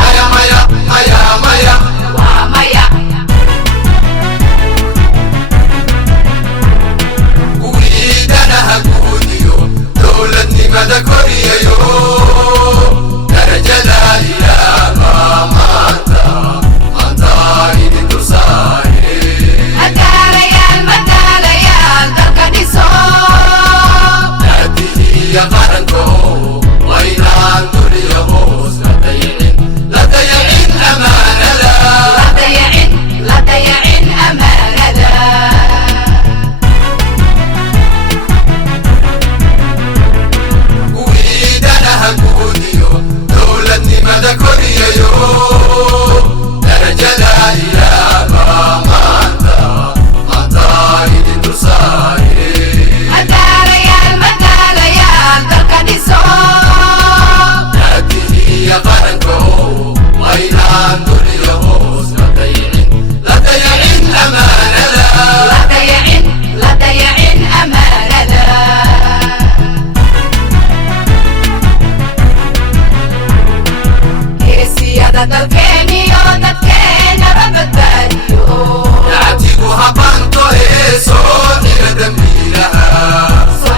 maya maya maya maya waa maya wiidanaha guudiyo dowladnimada koriyayo darajada ilaaha maanta idin dulsaare madaalayaal dalka dhiso naadihiya qaranko waynaan duniya hoos la dayacin amaanada la dayacin amaanada wiidanaha guudiyo dowladnimada koriyayo darajada ilaaha maanta idin dulsaare madaalayaal dalka dhiso naadihiya qaranko waynaan duniya hoos la dayacin amaanada la dayacin amaanada geesiyada dalkeeniyo dadkeenaba badbaadiyo nactigu habanto ee soo xira dambiilaha soo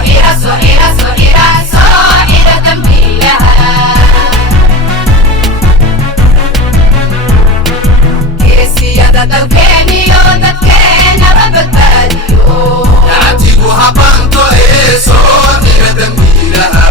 xira dambiilaha geesiyada dalkeeniyo dadkeenaba badbaadiyo nactigu habanto ee soo xira dambiilaha